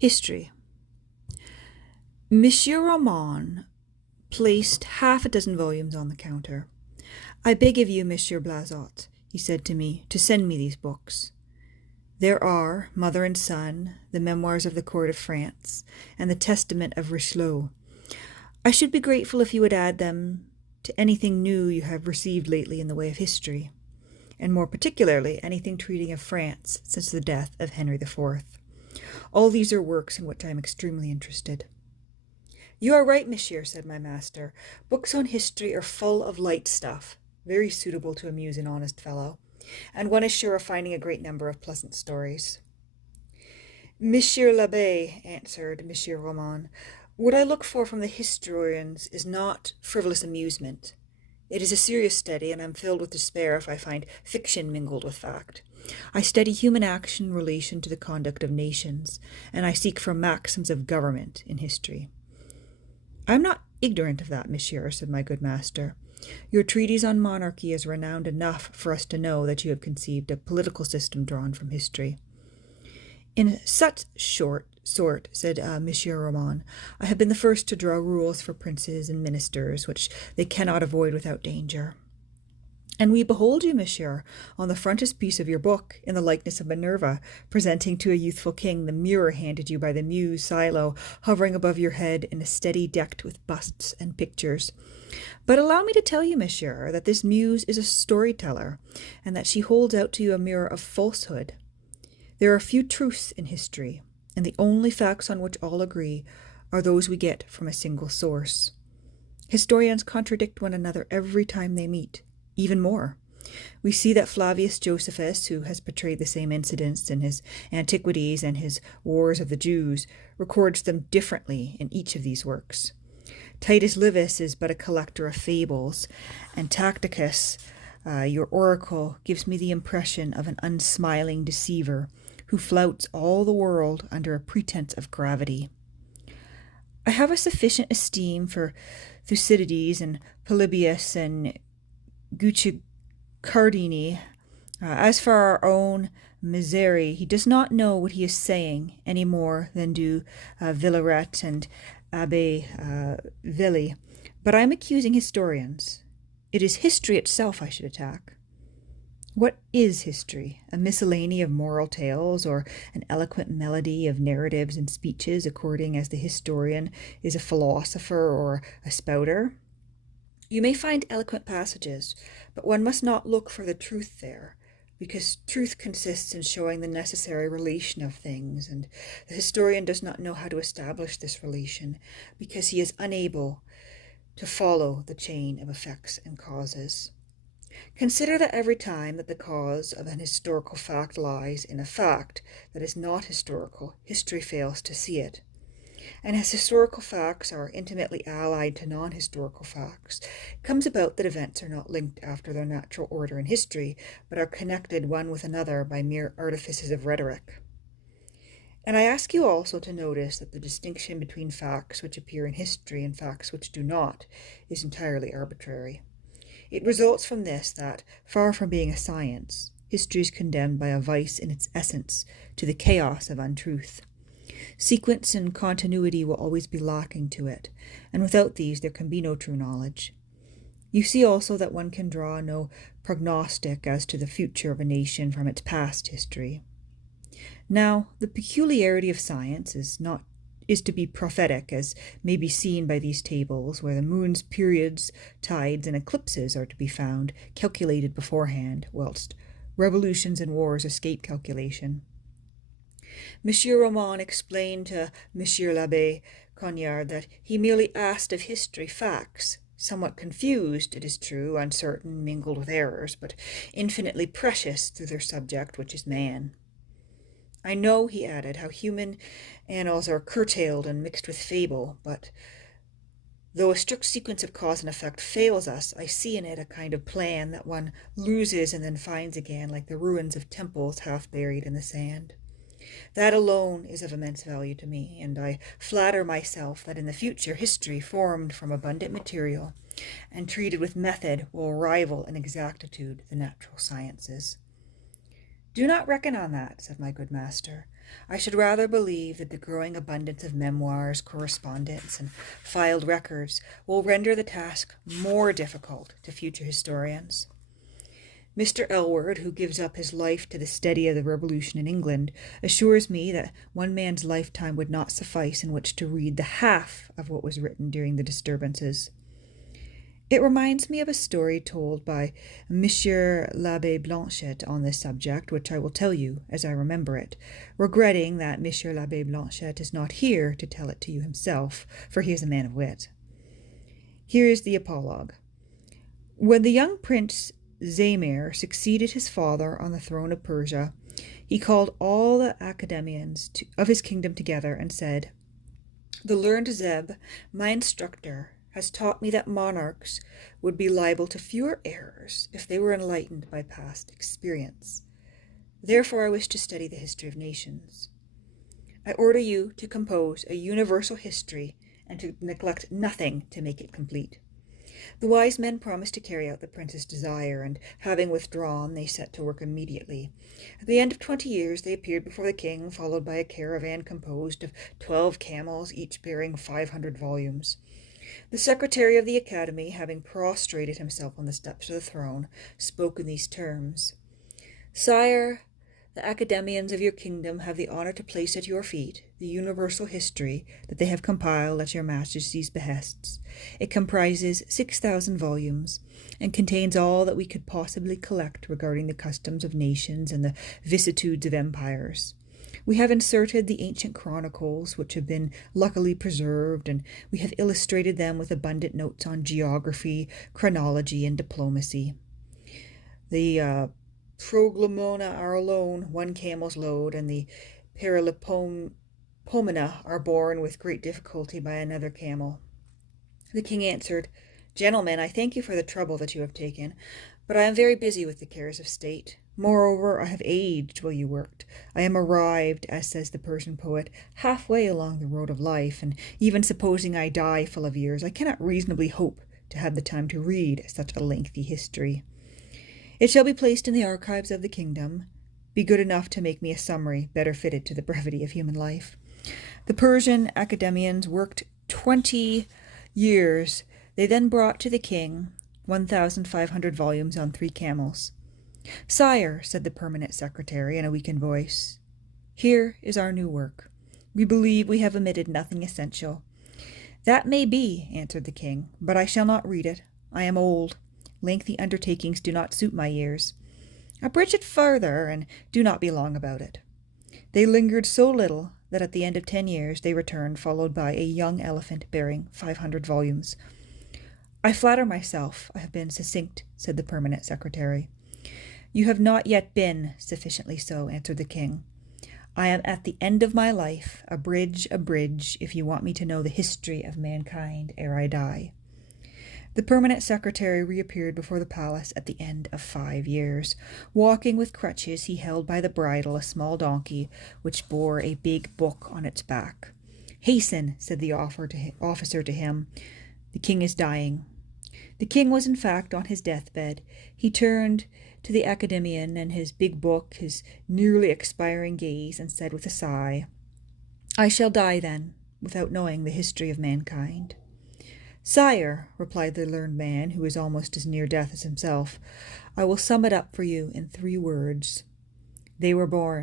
History. Monsieur Roman placed half a dozen volumes on the counter. "I beg of you, Monsieur Blazot," he said to me, "to send me these books. There are Mother and Son, the Memoirs of the Court of France, and the Testament of Richelieu. I should be grateful if you would add them to anything new you have received lately in the way of history, and more particularly anything treating of France since the death of Henry IV. All these are works in which I am extremely interested." "You are right, monsieur," said my master. "Books on history are full of light stuff, very suitable to amuse an honest fellow, and one is sure of finding a great number of pleasant stories." "Monsieur l'Abbé," answered Monsieur Roman, "what I look for from the historians is not frivolous amusement. It is a serious study, and I am filled with despair if I find fiction mingled with fact. I study human action in relation to the conduct of nations, and I seek for maxims of government in history." "I am not ignorant of that, monsieur," said my good master. "Your treatise on monarchy is renowned enough for us to know that you have conceived a political system drawn from history." "In such sort," said Monsieur Roman, "I have been the first to draw rules for princes and ministers, which they cannot avoid without danger. And we behold you, monsieur, on the frontispiece of your book, in the likeness of Minerva, presenting to a youthful king the mirror handed you by the muse Silo, hovering above your head in a study decked with busts and pictures. But allow me to tell you, monsieur, that this muse is a storyteller, and that she holds out to you a mirror of falsehood. There are few truths in history, and the only facts on which all agree are those we get from a single source. Historians contradict one another every time they meet. Even more, we see that Flavius Josephus, who has portrayed the same incidents in his Antiquities and his Wars of the Jews, records them differently in each of these works. Titus Livius is but a collector of fables, and Tacticus, your oracle, gives me the impression of an unsmiling deceiver who flouts all the world under a pretense of gravity. I have a sufficient esteem for Thucydides and Polybius and Guicciardini. As for our own Misery, he does not know what he is saying any more than do Villaret and Abbe Villi. But I am accusing historians. It is history itself I should attack. What is history? A miscellany of moral tales, or an eloquent melody of narratives and speeches, according as the historian is a philosopher or a spouter? You may find eloquent passages, but one must not look for the truth there, because truth consists in showing the necessary relation of things, and the historian does not know how to establish this relation, because he is unable to follow the chain of effects and causes. Consider that every time that the cause of an historical fact lies in a fact that is not historical, history fails to see it. And as historical facts are intimately allied to non-historical facts, it comes about that events are not linked after their natural order in history, but are connected one with another by mere artifices of rhetoric. And I ask you also to notice that the distinction between facts which appear in history and facts which do not is entirely arbitrary. It results from this that, far from being a science, history is condemned by a vice in its essence to the chaos of untruth. Sequence and continuity will always be lacking to it, and without these there can be no true knowledge. You see also that one can draw no prognostic as to the future of a nation from its past history. Now, the peculiarity of science is to be prophetic, as may be seen by these tables, where the moon's periods, tides, and eclipses are to be found, calculated beforehand, whilst revolutions and wars escape calculation. Monsieur Roman explained to Monsieur l'Abbé Cognard that he merely asked of history facts, somewhat confused, it is true, uncertain, mingled with errors, but infinitely precious through their subject, which is man. I know, he added, how human annals are curtailed and mixed with fable, but though a strict sequence of cause and effect fails us, I see in it a kind of plan that one loses and then finds again, like the ruins of temples half buried in the sand. That alone is of immense value to me, and I flatter myself that in the future history formed from abundant material and treated with method will rival in exactitude the natural sciences. Do not reckon on that, said my good master. I should rather believe that the growing abundance of memoirs, correspondence, and filed records will render the task more difficult to future historians. Mr. Elward, who gives up his life to the study of the Revolution in England, assures me that one man's lifetime would not suffice in which to read the half of what was written during the disturbances. It reminds me of a story told by Monsieur l'Abbé Blanchet on this subject, which I will tell you as I remember it, regretting that Monsieur l'Abbé Blanchet is not here to tell it to you himself, for he is a man of wit. Here is the apologue. When the young Prince Zaimir succeeded his father on the throne of Persia, he called all the academians of his kingdom together and said, "The learned Zeb, my instructor, has taught me that monarchs would be liable to fewer errors if they were enlightened by past experience. Therefore I wish to study the history of nations. I order you to compose a universal history and to neglect nothing to make it complete." The wise men promised to carry out the prince's desire, and having withdrawn, they set to work immediately. At the end of 20 years, they appeared before the king, followed by a caravan composed of 12 camels, each bearing 500 volumes. The secretary of the academy, having prostrated himself on the steps of the throne, spoke in these terms: "Sire, the academians of your kingdom have the honor to place at your feet the universal history that they have compiled at your majesty's behests. It comprises 6,000 volumes, and contains all that we could possibly collect regarding the customs of nations and the vicissitudes of empires. We have inserted the ancient chronicles, which have been luckily preserved, and we have illustrated them with abundant notes on geography, chronology, and diplomacy. The Troglomonia are alone 1 camel's load, and the Paralipomena are borne with great difficulty by another camel." The king answered, "Gentlemen, I thank you for the trouble that you have taken, but I am very busy with the cares of state. Moreover, I have aged while you worked. I am arrived, as says the Persian poet, halfway along the road of life, and even supposing I die full of years, I cannot reasonably hope to have the time to read such a lengthy history. It shall be placed in the archives of the kingdom. Be good enough to make me a summary better fitted to the brevity of human life." The Persian academians worked 20 years. They then brought to the king 1,500 volumes on 3 camels. "Sire," said the permanent secretary in a weakened voice, "here is our new work. We believe we have omitted nothing essential." "That may be," answered the king, "but I shall not read it. I am old. Lengthy undertakings do not suit my years. Abridge it further, and do not be long about it." They lingered so little that at the end of 10 years they returned, followed by a young elephant bearing 500 volumes. "I flatter myself I have been succinct," said the permanent secretary. "You have not yet been sufficiently so," answered the king. "I am at the end of my life, abridge, if you want me to know the history of mankind ere I die." The permanent secretary reappeared before the palace at the end of 5 years. Walking with crutches, he held by the bridle a small donkey, which bore a big book on its back. "Hasten," said the officer to him. "The king is dying." The king was in fact on his deathbed. He turned to the academician and his big book, his nearly expiring gaze, and said with a sigh, "I shall die then, without knowing the history of mankind." "Sire," replied the learned man, who was almost as near death as himself, "I will sum it up for you in 3 words. They were born.